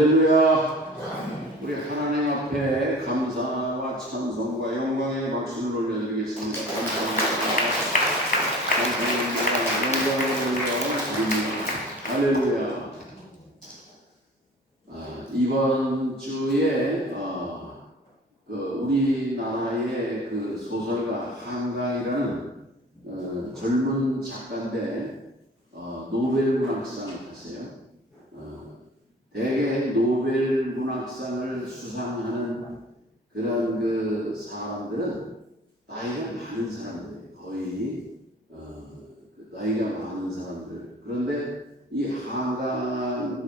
할렐루야. 우리 하나님 앞에 감사와 찬송과 영광의 박수를 올려드리겠습니다. 감사합니다. 영광을 올려드립니다. 할렐루야. 이번 주에 우리나라의 그 소설가 한강이라는 젊은 작가인데 노벨 문학상을 탔어요. 대개 노벨 문학상을 수상하는 그런 그 사람들은 나이가 많은 사람들이에요. 거의 나이가 많은 사람들. 그런데 이 한강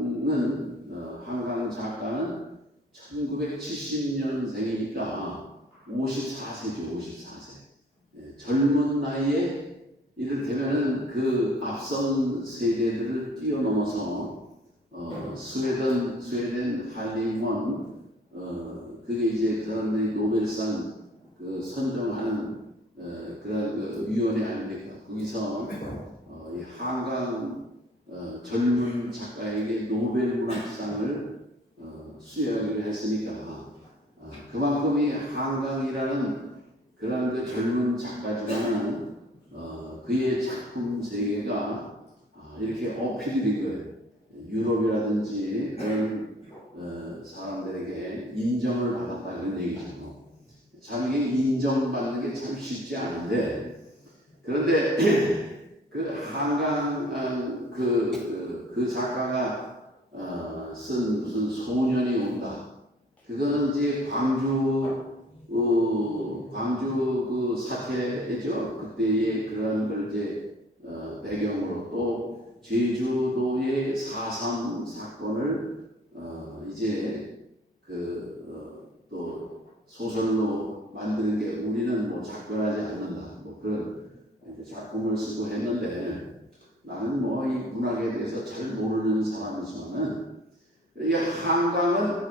작가는 1970년생이니까 54세죠. 54세. 젊은 나이에 이를테면 그 앞선 세대들을 뛰어넘어서 스웨덴 할링원 그게 이제 그 사람들이 노벨상 그 선정하는 그런 그 위원회 아닙니까? 거기서 이 한강 젊은 작가에게 노벨 문학상을 수여하기로 했으니까 그만큼 이 한강이라는 그런 그 젊은 작가지만은 그의 작품 세계가 이렇게 어필이 된 거예요. 유럽이라든지 그런 사람들에게 인정을 받았다 그런 얘기죠. 참 이게 인정받는 게 참 쉽지 않은데 그런데 그 한강 그 작가가 쓴 무슨 소년이 온다. 그거는 이제 광주 그 사태죠. 그때의 그런 걸 이제 배경으로 또 제주도의 4.3 사건을 이제 또 소설로 만드는 게 우리는 뭐 작별하지 않는다. 뭐 그런 작품을 쓰고 했는데 나는 뭐 이 문학에 대해서 잘 모르는 사람이지만은 이 한강은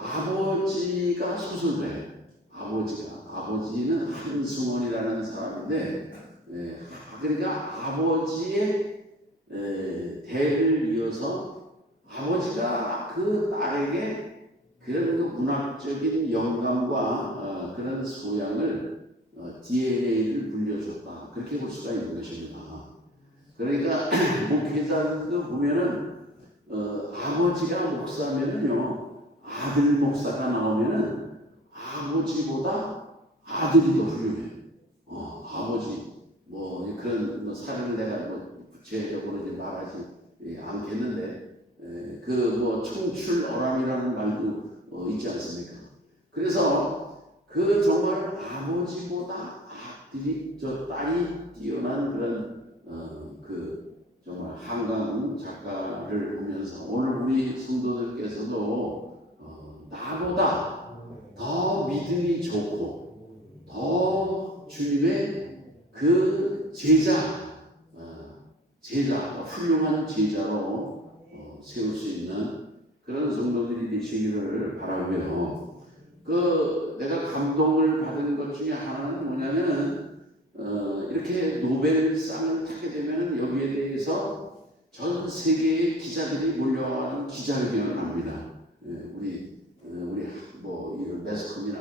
아버지가 소설을 해요. 아버지는 한승원이라는 사람인데 그러니까 아버지의 대를 이어서 아버지가 그 딸에게 그런 그 문학적인 영감과 그런 소양을 DNA를 물려줬다. 그렇게 볼 수가 있는 것입니다. 그러니까 목회자도 보면은 아버지가 목사면은요 아들 목사가 나오면은 아버지보다 아들이 더 훌륭해요. 아버지 뭐 그런 사례를 내가 뭐 구체적으로 이제 말하지 않겠는데 그 뭐 청출어람이라는 말도 있지 않습니까? 그래서 그 정말 아버지보다 딸이 뛰어난 그런 그 정말 한강 작가를 보면서 오늘 우리 성도들께서도 나보다 더 믿음이 좋고 더 주님의 그 훌륭한 제자로 세울 수 있는 그런 성도들이 되시기를 바라고요. 내가 감동을 받은 것 중에 하나는 뭐냐면은 이렇게 노벨상을 타게 되면 여기에 대해서 전 세계의 기자들이 몰려와는 기자회견을 합니다. 우리 뭐 이런 매스컴이나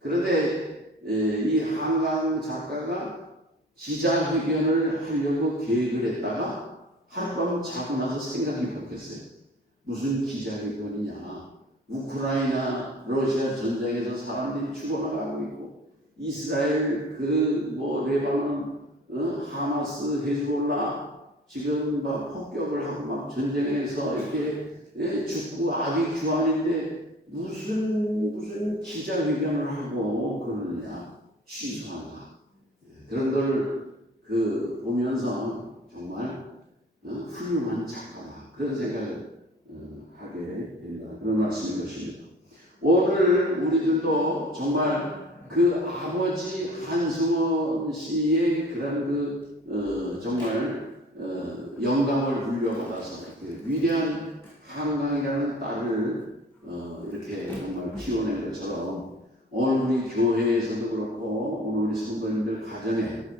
그런데 이 한강 작가가 기자회견을 하려고 계획을 했다가 하룻밤 자고 나서 생각이 바뀌었어요. 무슨 기자회견이냐? 우크라이나 러시아 전쟁에서 사람들이 죽어나가고 있고 이스라엘 뭐 레바논 하마스 헤즈볼라 지금 막 폭격을 하고 막 전쟁에서 이렇게 죽고 아기 규환인데 무슨 기자회견을 하고 그러느냐 취소한다. 그런 걸 보면서 정말 훌륭한 작가다 그런 생각을 하게 된다 그런 말씀인 것입니다. 오늘 우리들도 정말 그 아버지 한승원 씨의 그런 정말 영감을 물려받아서 위대한 한강이라는 딸을 이렇게 정말 키워낸 것처럼 오늘 우리 교회에서도 그렇고 오늘 우리 성도님들 가정에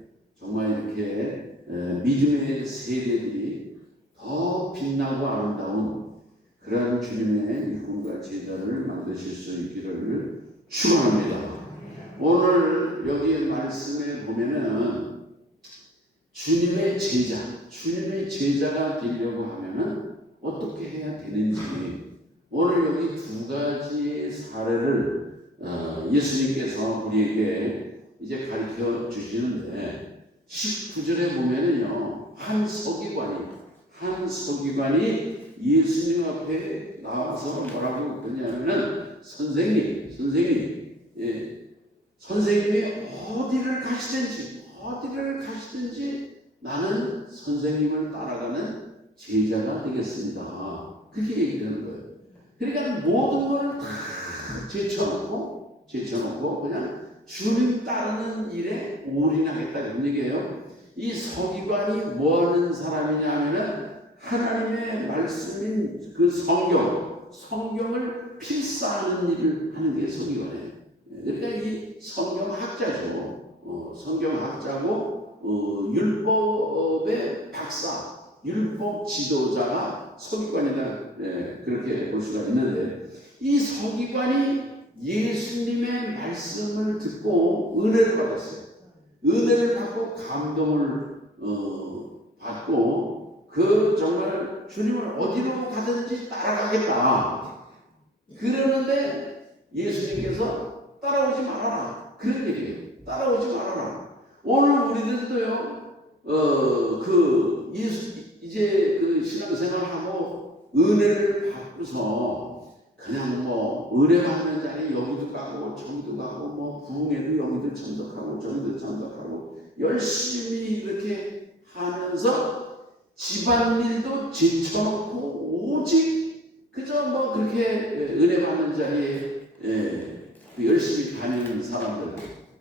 정말 이렇게 믿음의 세대들이 더 빛나고 아름다운 그런 주님의 일꾼과 제자를 만드실 수 있기를 축원합니다. 오늘 여기 말씀에 보면은 주님의 제자가 되려고 하면은 어떻게 해야 되는지 오늘 여기 두 가지의 사례를 예수님께서 우리에게 이제 가르쳐 주시는데 19절에 보면은요 한 서기관이 예수님 앞에 나와서 뭐라고 그러냐면은 선생님이 어디를 가시든지 나는 선생님을 따라가는 제자가 되겠습니다. 그렇게 얘기를 하는 거예요. 그러니까 모든 것을 다 제쳐놓고 그냥 주님 따르는 일에 올인하겠다 그런 얘기예요. 이 서기관이 뭐 하는 사람이냐 하면은 하나님의 말씀인 그 성경을 필사하는 일을 하는 게 서기관이에요. 그러니까 이 성경학자죠. 성경학자고 율법의 박사, 율법 지도자가 서기관이다. 그렇게 볼 수가 있는데 이 서기관이 예수님의 말씀을 듣고 은혜를 받았어요. 은혜를 받고 감동을 받고 그 정말 주님을 어디로 가든지 따라가겠다. 그러는데 예수님께서 따라오지 말아라. 그런 얘기예요. 따라오지 말아라. 오늘 우리들도요. 이제 그 신앙생활하고 은혜를 받고서 그냥 뭐 은혜 받는 자리 여기도 가고 저기도 가고 뭐 부흥회도 여기도 참석하고 저기도 참석하고 열심히 이렇게 하면서 집안일도 제쳐놓고 오직 그저 뭐 그렇게 은혜 받는 자리에 열심히 다니는 사람들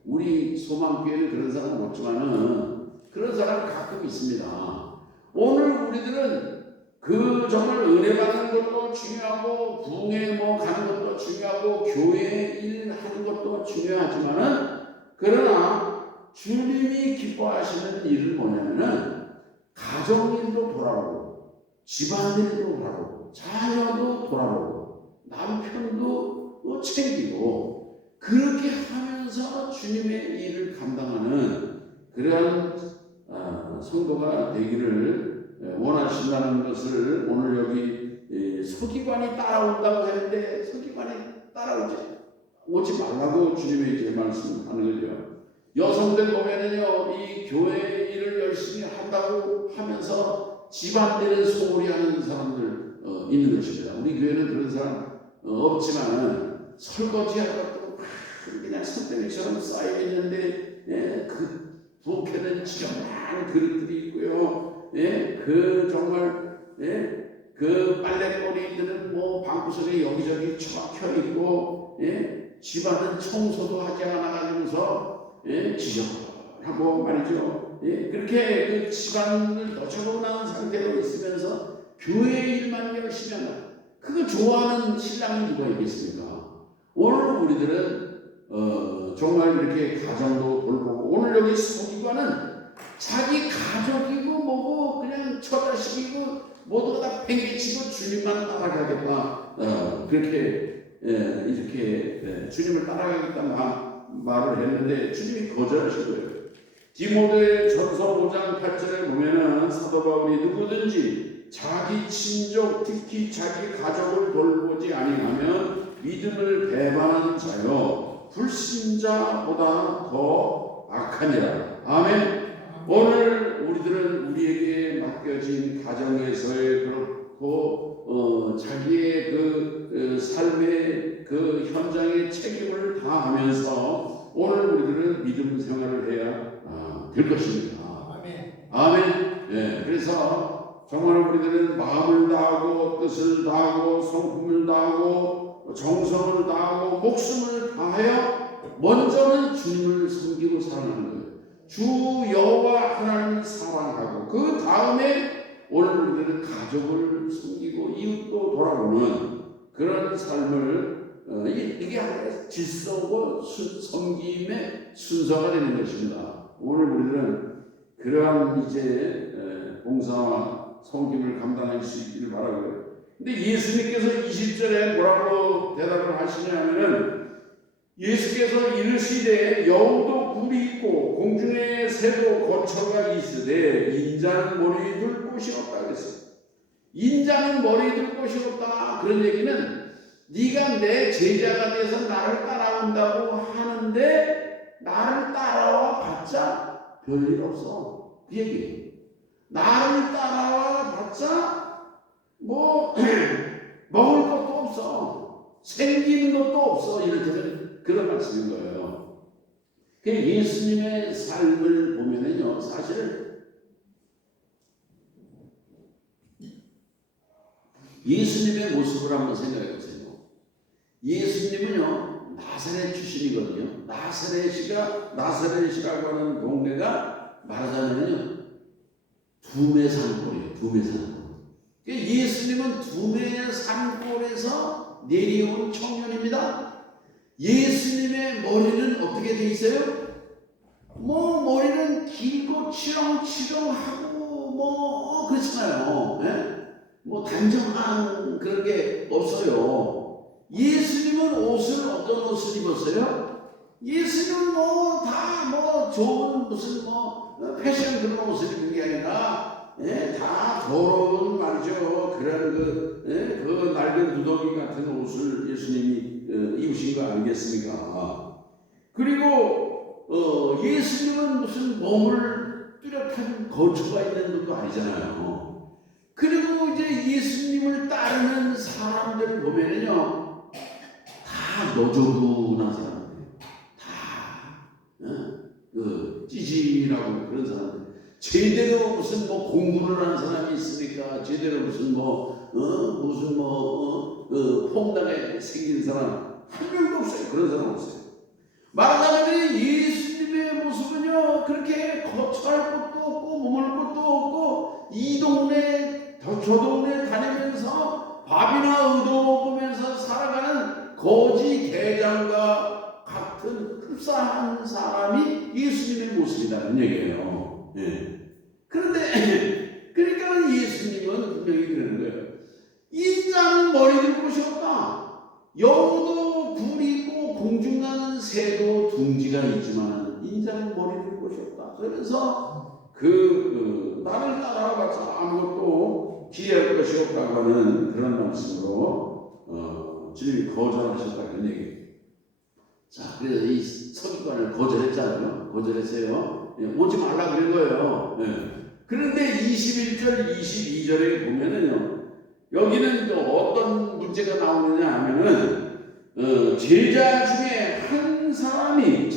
우리 소망교회는 그런 사람 없지만은 그런 사람 가끔 있습니다. 오늘 우리들은 그 정말 은혜 받는 것도 중요하고 부흥회 뭐 가는 것도 중요하고 교회 일 하는 것도 중요하지만은 그러나 주님이 기뻐하시는 일은 뭐냐면은 가정일도 돌아보고 집안일도 돌아보고 자녀도 돌아보고 남편도 챙기고 그렇게 하면서 주님의 일을 감당하는 그러한 성도가 되기를 원하신다는 것을 오늘 여기 서기관이 따라온다고 했는데 서기관이 오지 말라고 주님이 이제 말씀하는 거죠. 여성들 보면은요 이 교회 일을 열심히 한다고 하면서 집안일을 소홀히 하는 사람들 있는 것입니다. 우리 교회는 그런 사람 없지만 설거지할 것도 그냥 선생님처럼 쌓여 있는데 그 부엌에는 지저분한 그릇들이 있고요. 그 정말 그 빨래거리들은 뭐 방구석에 여기저기 처박혀 있고 집안은 청소도 하지 않아가면서 지저분하고 말이죠. 그렇게 그 집안을 너저분한 상태로 있으면서 교회 일만 열심히 한다. 그거 좋아하는 신랑이 누가 있겠습니까? 오늘 우리들은 정말 이렇게 가정도 돌보고 오늘 여기 서기관은 자기 가족이고 뭐고 그냥 처자식이고 모두가 다 팽개치고 주님만 따라가겠다. 그렇게 이렇게 주님을 따라가겠다 말을 했는데 주님이 거절하신 거예요. 디모데 전서 5장 8절에 보면은 사도 바울이 누구든지 자기 친족 특히 자기 가족을 돌보지 아니하면 믿음을 배반하는 자요 불신자보다 더 악하니라. 아멘. 오늘 우리들은 우리에게 맡겨진 가정에서의 그렇고 자기의 그 삶의 그 현장의 책임을 다하면서 오늘 우리들은 믿음 생활을 해야 될 것입니다. 아멘. 그래서 정말 우리들은 마음을 다하고 뜻을 다하고 성품을 다하고 정성을 다하고 목숨을 다하여 먼저는 주님을 섬기고 사랑하는 거예요. 주 여호와 하나님을 사랑하고 그 다음에 오늘 우리들은 가족을 섬기고 이웃도 돌아보는 그런 삶을 이게 하나의 질서고 섬김의 순서가 되는 것입니다. 오늘 우리들은 그러한 이제 봉사와 섬김을 감당할 수 있기를 바라고요. 근데 예수님께서 20절에 뭐라고 대답을 하시냐면은 예수께서 이르시되 여우도 굴이 있고 공중에 새도 거처가 있으되 인자는 머리 둘 곳이 없다 그랬어요. 인자는 머리 둘 곳이 없다. 그런 얘기는 네가 내 제자가 돼서 나를 따라온다고 하는데 나를 따라와 봤자 별일 없어. 그 얘기예요. 나를 따라와 봤자 뭐 먹을 것도 없어. 생기는 것도 없어. 이렇게 그런 말씀인 거예요. 예수님의 삶을 보면은요, 사실 예수님의 모습을 한번 생각해 보세요. 예수님은요, 나사렛 출신이거든요. 나사렛이라고 하는 동네가 말하자면요, 두메 산골이에요. 두메 산골. 예수님은 두메 산골에서 내려온 청년입니다. 예수님의 머리는 어떻게 돼 있어요? 뭐 머리는 길고 치렁치렁하고 뭐 그렇잖아요. 네? 뭐 단정한 그런 게 없어요. 예수님은 옷을 어떤 옷을 입었어요? 예수님은 뭐 다 뭐 좋은 무슨 뭐 패션 그런 옷을 입은 게 아니라 다 더러운 말이죠. 그런 그 낡은 두더기 같은 옷을 예수님이 입으신 거 아니겠습니까? 그리고 예수님은 무슨 몸을 뚜렷한 거처가 있는 것도 아니잖아요. 그리고 이제 예수님을 따르는 사람들 보면은요, 다 너저분한 사람들이에요. 다 찌질하고 그런 사람들. 제대로 무슨 뭐 공부를 하는 사람이 있습니까? 제대로 무슨 폼나게 생긴 사람 한 명도 없어요. 그런 사람 없어요. 말하자면 예수님의 모습은요, 그렇게 거처할 것도 없고 머물 것도 없고 이 동네 저 동네 다니면서 밥이나 얻어먹으면서 살아가는 거지 대장과 같은 흡사한 사람이 예수님의 모습이라는 얘기예요. 그런데 그러니까 예수님은 분명히 그러는 거예요. 인자는 머리 들 곳이 없다. 여우도 굴이 있고 공중 나는 새도 둥지가 있지만 인자는 머리 들 곳이 없다. 그러면서 나를 따라와봤자 아무것도 기회할 것이 없다고 하는 그런 말씀으로 주님이 거절하셨다는 얘기. 자, 그래서 이 서기관을 거절했잖아요. 거절했어요. 오지 말라 그런 거예요. 그런데 21절, 22절에 보면은요, 여기는 또 어떤 문제가 나오느냐 하면은, 제자 중에 한 사람이,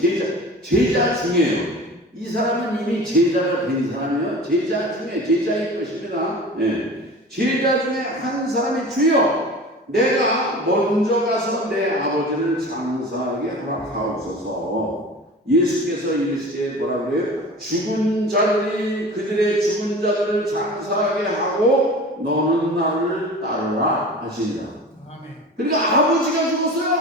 제자 중에요. 이 사람은 이미 제자가 된 사람이에요. 제자일 것입니다. 제자 중에 한 사람이 주여, 내가 먼저 가서 내 아버지를 장사하게 허락하옵소서. 예수께서 이르시되 뭐라고 해요? 그들의 죽은 자들을 장사하게 하고 너는 나를 따르라 하시니라. 그러니까 아버지가 죽었어요.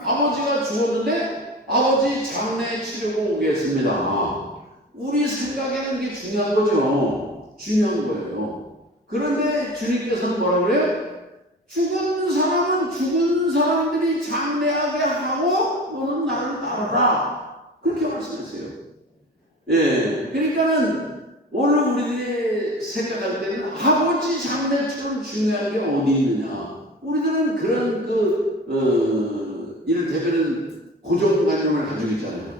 아버지가 죽었는데 아버지 장례 치르고 오겠습니다. 우리 생각에는 이게 중요한 거죠. 중요한 거예요. 그런데 주님께서는 뭐라고 그래요? 죽은 사람은 죽은 사람들이 장례하게 하고 너는 나를 따르라. 그렇게 말씀하세요. 그러니까는 오늘 우리들이 생각할 때는 아버지 장례처럼 중요한 게 어디 있느냐. 우리들은 그런 이를테면 고정관념을 가지고 있잖아요.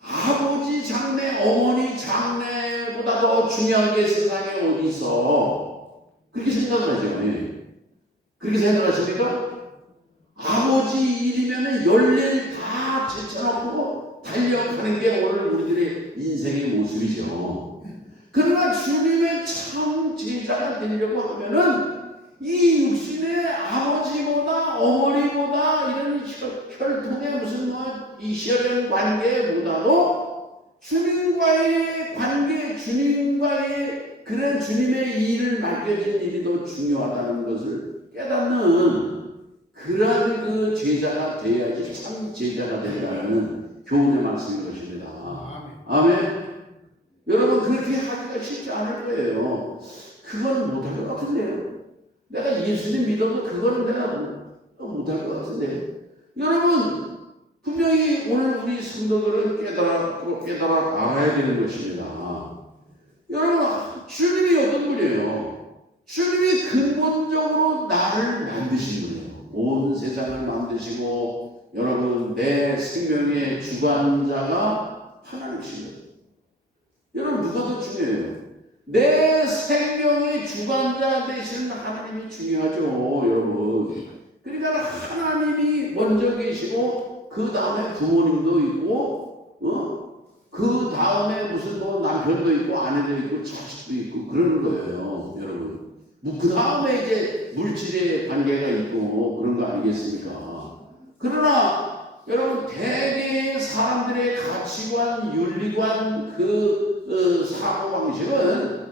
아버지 장례, 어머니 장례보다 더 중요한 게 세상에 어디 있어. 그렇게 생각을 하죠. 그렇게 생각하십니까? 아버지 일이면은 열일 다 제쳐놓고 달려가는 게 오늘 우리들의 인생의 모습이죠. 그러나 주님의 참 제자가 되려고 하면은 이 육신의 아버지보다 어머니보다 이런 혈통의 무슨 이 혈연 관계보다도 주님과의 관계, 주님과의 그런 주님의 일을 맡겨진 일이 더 중요하다는 것을 깨닫는 그러한 그 제자가 되어야지 참 제자가 되리라는 교훈의 말씀인 것입니다. 아멘. 여러분 그렇게 하기가 쉽지 않을 거예요. 그건 못할 것 같은데요. 내가 예수님 믿어도 그거는 내가 못할 것 같은데. 여러분, 분명히 오늘 우리 성도들은 깨달아 알아야 되는 것입니다. 여러분, 주님이 어떤 분이에요? 주님이 근본적으로 나를 만드신 분이에요. 온 세상을 만드시고, 여러분, 내 생명의 주관자가 하나님이십니다. 여러분, 누가 더 중요해요? 내 생명의 주관자 되시는 하나님이 중요하죠, 여러분. 그러니까 하나님이 먼저 계시고, 그 다음에 부모님도 있고, 그 다음에 무슨 뭐 남편도 있고, 아내도 있고, 자식도 있고, 그런 거예요, 여러분. 그 다음에 이제 물질의 관계가 있고, 그런 거 아니겠습니까? 그러나, 여러분, 대개의 사람들의 가치관, 윤리관, 사고방식은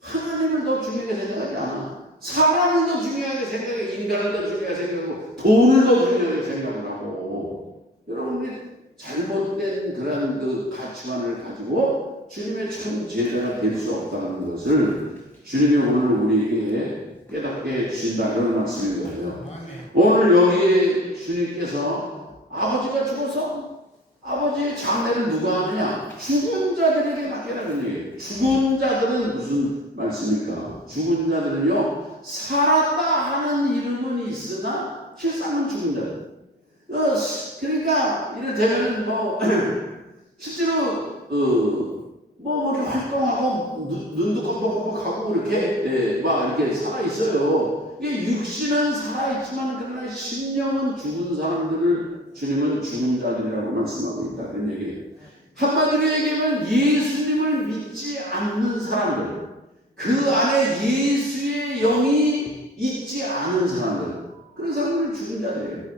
하나님을 더 중요하게 생각하지 않아. 사람을 더 중요하게 생각해, 인간을 더 중요하게 생각하고, 돈을 더 중요하게 생각을 하고, 여러분이 잘못된 그런 그 가치관을 가지고 주님의 참 제자가 될 수 없다는 것을 주님이 오늘 우리에게 깨닫게 주신다, 그런 말씀인 거예요. 오늘 여기에 주님께서 아버지가 죽어서 아버지의 장례를 누가 하느냐? 죽은 자들에게 맡겨라는 얘기예요. 죽은 자들은 무슨 말씀입니까? 죽은 자들은요, 살았다 하는 이름은 있으나 실상은 죽은 자들. 그러니까 이를테면 뭐 실제로 뭐 우리 활동하고 눈도 껌뻑껌뻑하고 이렇게 막 이렇게 살아 있어요. 이게 육신은 살아 있지만 그러나 심령은 죽은 사람들을 주님은 죽은 자들이라고 말씀하고 있다, 그런 얘기예요. 한마디로 얘기하면 예수님을 믿지 않는 사람들, 그 안에 예수의 영이 있지 않은 사람들, 그런 사람들은 죽은 자들이에요.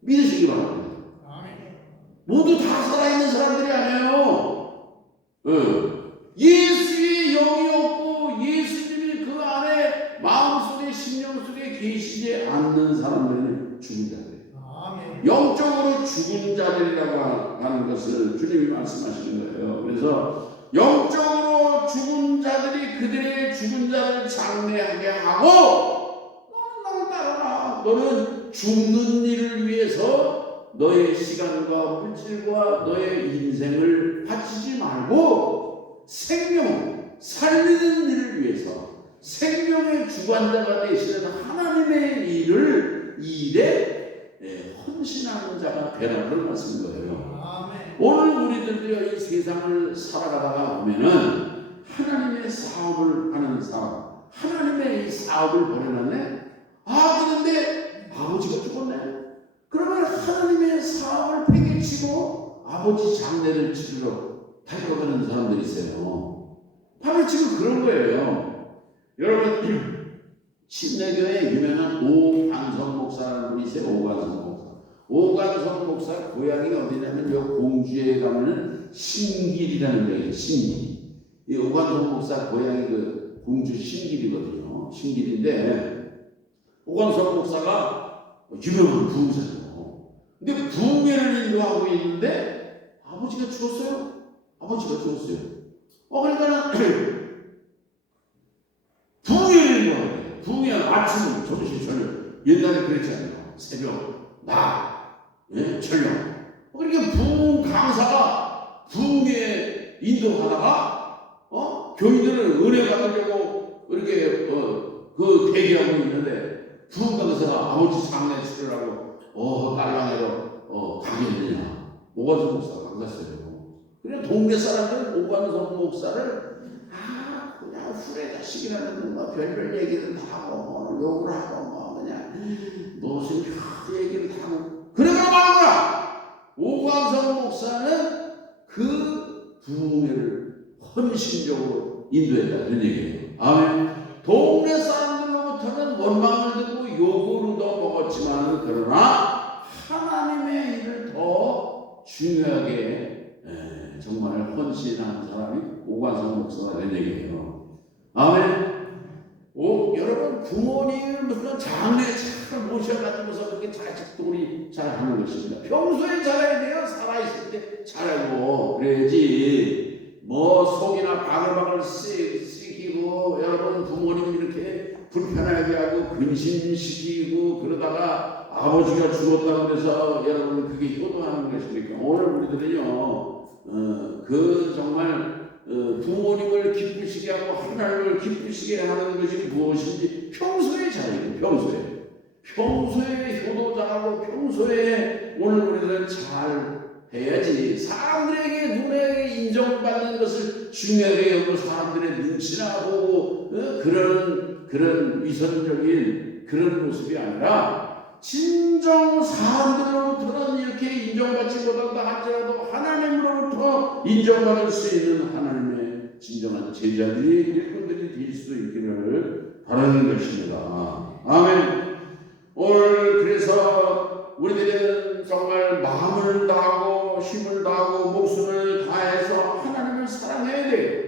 믿으시기 바랍니다. 모두 다 살아있는 사람들이 아니에요. 예수의 영이 없고 예수님이 그 안에 마음속에 심령 속에 계시지 않는 사람들은 죽은 자들이에요. 영적으로 죽은 자들이라고 하는 것을 주님이 말씀하시는 거예요. 그래서 영적으로 죽은 자들이 그들의 죽은 자를 장례하게 하고, 너는 나를 따라라. 너는 죽는 일을 위해서 너의 시간과 물질과 너의 인생을 바치지 말고 생명, 살리는 일을 위해서 생명의 주관자가 되시는 하나님의 일에 헌신하는 자가 되라, 그런 말씀인 거예요. 아멘. 오늘 우리들도 이 세상을 살아가다가 보면은 하나님의 사업을 하는 사람, 하나님의 이 사업을 벌여놨네. 그런데 아버지가 죽었네. 그러면 하나님의 사업을 폐기치고 아버지 장례를 치르러 달려가는 사람들이 있어요. 바로 지금 그런 거예요. 여러분, 신내교의 유명한 오관성 목사라는 분이 있어요. 오관성 목사. 오관성 목사 고향이 어디냐면 요 공주에 가면은 신길이라는 데예요. 신길. 이 오관성 목사 고향이 그 공주 신길이거든요. 신길인데 오관성 목사가 유명한 부흥사죠. 근데 부흥회를 인도하고 있는데 아버지가 죽었어요. 아버지가 죽었어요. 그러니까 부흥회를 인도하고 부흥회 아침, 점심, 저녁. 옛날에 그랬잖아요. 새벽, 낮, 저녁. 그러니까 부흥 강사가 부흥회 인도하다가 교인들을 은혜 받으려고 이렇게 그 대기하고 있는데 부흥 강사가 아버지 장례 치르라고 날랑해로 가겠느냐. 오관성 목사가 강사였어요. 그냥 동네 사람들은 오관성 목사를 그냥 후레 자식이라는 뭐 별별 얘기를 다 하고 욕을 하고 뭐 그냥 무슨 얘기를 다 하고 그러고 말거라. 오관성 목사는 그 부흥회를 헌신적으로 인도했다, 그런 얘기예요. 아멘. 동네 사람들로부터는 원망을 듣고 욕을 얻어먹었지만 그러나 하나님의 일을 더 중요하게 정말 헌신한 사람이 오관성 목사가 된 얘기예요. 아멘. 여러분, 부모님을 무슨 장례 잘 모셔가지고서 그렇게 자식돌이 잘 하는 것입니다. 평소에 잘해야 돼요. 살아있을 때 잘하고 그래야지. 뭐 속이나 바글바글 씻기고 여러분 부모님 이렇게 불편할 근심시키고 그러다가 아버지가 죽었다고 해서 여러분 그게 효도하는 것입니까? 오늘 우리들은요 그 정말 부모님을 기쁘시게 하고 하나님을 기쁘시게 하는 것이 무엇인지 평소에 잘해요. 평소에 효도 잘하고 평소에 오늘 우리들은 잘 해야지. 사람들에게 눈에 인정받는 것을 중요하게 여기고 사람들의 눈치나 보고 그런 위선적인 그런 모습이 아니라 진정 사람들로부터는 이렇게 인정받지 못한다 할지라도 하나님으로부터 인정받을 수 있는 하나님의 진정한 제자들이 일꾼들이 될 수 있기를 바라는 것입니다. 아멘. 오늘 그래서 우리들은 정말 마음을 다하고 힘을 다하고 목숨을 다해서 하나님을 사랑해야 돼요.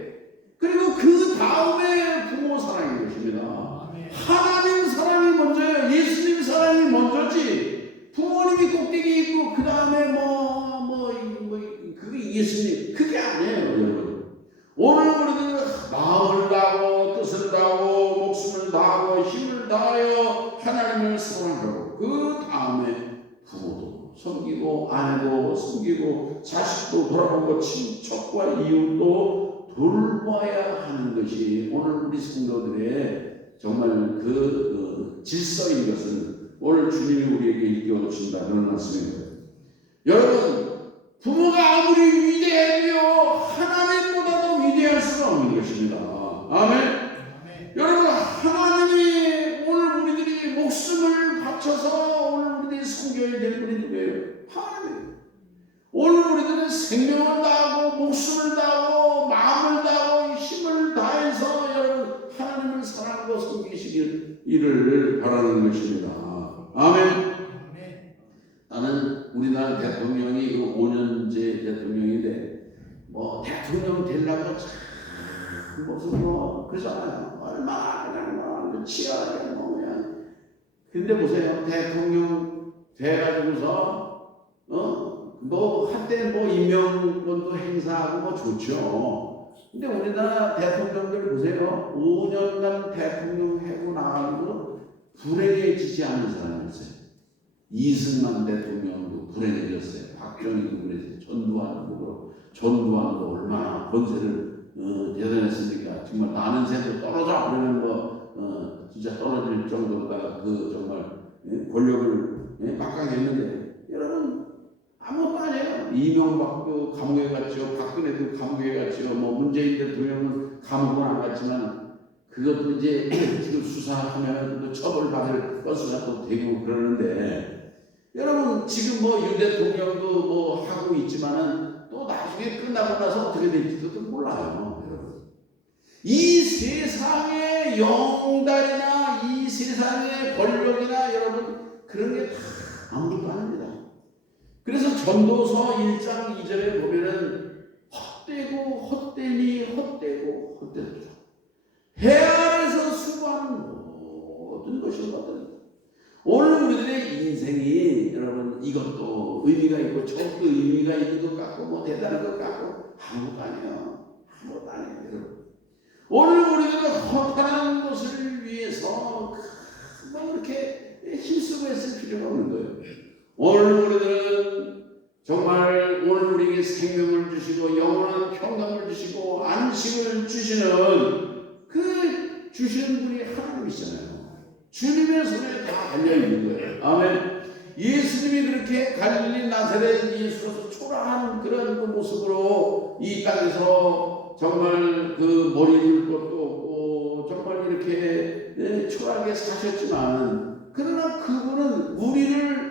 그리고 그 다음에 부모 사랑인 것입니다. 하나님 사랑이 먼저예요. 예수님 사랑이 먼저지. 부모님이 꼭대기 있고 그 다음에 그게 예수님 그게 아니에요, 여러분. 오늘 우리는 마음을 다하고 뜻을 다하고 목숨을 다하고 힘을 다하여 하나님을 사랑하고 그 다음에 부모도 섬기고 아내도 섬기고 자식도 돌아보고 친척과 이웃도 돌봐야 하는 것이 오늘 우리 성도들의 정말 그 질서인 것은 오늘 주님이 우리에게 일깨워주신다 그런 말씀입니다. 여러분 부모가 아무리 위대해도 하나님보다도 위대할 수가 없는 것입니다. 아멘. 여러분 하나님이 오늘 우리들이 목숨을 바쳐서 오늘 우리들이 섬겨야 될 분이 누구예요? 하나님. 오늘 우리들은 생명을 다하고 목숨을 다하고 마음을 다하고 힘을 다해서 여러분 하나님을 사랑하고 섬기시기를 바라는 것입니다. 아멘. 나는 우리나라 대통령이 5년째 대통령인데 대통령 되려고 무슨 그러잖아요. 얼마나 그냥 치열하게 그냥. 근데 보세요. 대통령 돼가지고서 한때 임명권도 행사하고 좋죠. 근데 우리나라 대통령들 보세요. 5년간 대통령 하고 나가지고 불행해지지 않은 사람이 있어요. 이승만 대통령도 불행해졌어요. 박정희도 그랬어요. 전두환도 얼마나 권세를 대단했으니까 정말 나는 새도 떨어져 그러면 진짜 떨어질 정도가 그 정말 권력을 막강했는데 여러분 아무것도 아니에요. 이명박도 감옥에 갔죠. 박근혜도 감옥에 갔죠. 문재인 대통령은 대통령은 감옥은 안 갔지만 그것도 이제 지금 수사하면 또 처벌받을 건수가 또 되고 그러는데 여러분 지금 유 대통령도 하고 있지만은 또 나중에 끝나고 나서 어떻게 될지도 몰라요. 여러분 이 세상의 영달이나 이 세상의 권력이나 여러분 그런 게 다 아무것도 아닙니다. 그래서 전도서 1장 2절에 보면은 헛되고 헛되니 헛되고 헛되도다. 해 아래서 수고하는 모든 것이 헛되다. 오늘 우리들의 인생이 여러분 이것도 의미가 있고 저것도 의미가 있는 것 같고 대단한 것 같고 아무것도 아니에요. 아무것도 아니에요. 여러분. 오늘 우리들은 헛하는 것을 위해서 이렇게 힘쓰고 있을 필요가 없는 거예요. 오늘 우리들은 정말 오늘 우리에게 생명을 주시고 영원한 평강을 주시고 안식을 주시는 그 주시는 분이 하나님이시잖아요. 주님의 손에 다 달려있는 거예요. 아멘. 예수님이 그렇게 갈릴리 나사렛 예수로서 초라한 그런 그 모습으로 이 땅에서 정말 그 머리 들 것도 없고 정말 이렇게 초라하게 사셨지만 그러나 그분은 우리를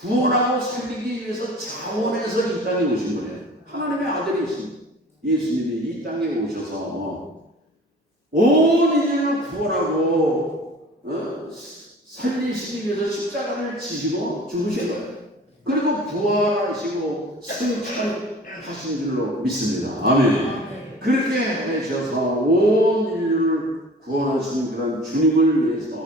구원하고 살리기 위해서 자원해서 이 땅에 오신 거예요. 하나님의 아들이십니다. 예수님이 이 땅에 오셔서 온 인류를 구원하고 살리시기 위해서 십자가를 지시고 죽으신 거예요. 그리고 부활하시고 승천하신 줄로 믿습니다. 아멘. 그렇게 하셔서 온 인류를 구원하시는 그런 주님을 위해서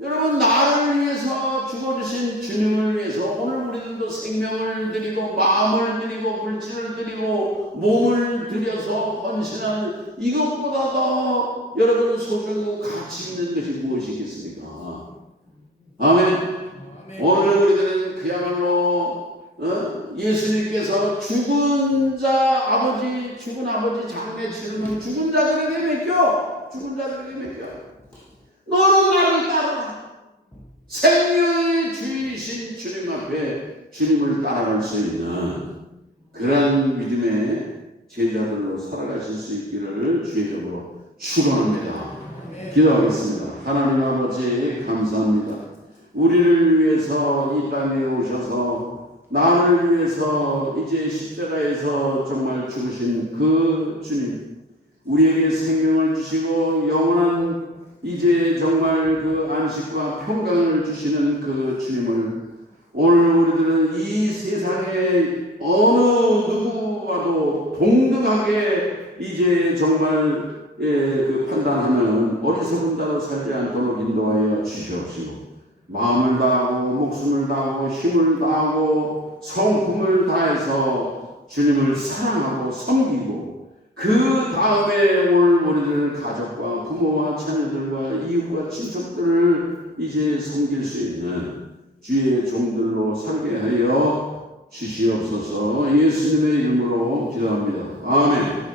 여러분 나를 위해서 죽어주신 주님을 위해서 오늘 우리들도 생명을 드리고 마음을 드리고 물질을 드리고 몸을 들여서 헌신하는 이것보다 더 여러분 소중하고 가치 있는 것이 무엇이겠습니까? 아멘. 오늘 우리들은 그야말로 예수님께서 죽은 아버지 장래 치르는 죽은 자들에게 맡겨. 너는 나를 따르라. 생명의 주이신 주님 앞에 주님을 따라갈 수 있는 그런 믿음의 제자들로 살아가실 수 있기를 주의 이름으로 축원합니다. 기도하겠습니다. 하나님 아버지 감사합니다. 우리를 위해서 이 땅에 오셔서 나를 위해서 이제 십자가에서 정말 죽으신 그 주님, 우리에게 생명을 주시고 영원한 이제 정말 그 안식과 평강을 주시는 그 주님을 오늘 우리들은 이 세상에 어느 누구와도 동등하게 이제 정말 그 판단하는 어리석은 자로 살지 않도록 인도하여 주시옵시고, 마음을 다하고 목숨을 다하고 힘을 다하고 성품을 다해서 주님을 사랑하고 섬기고, 그 다음에 오늘 우리들 가족과 부모와 자녀들과 이웃과 친척들을 이제 섬길 수 있는 주의 종들로 살게 하여 주시옵소서. 예수님의 이름으로 기도합니다. 아멘.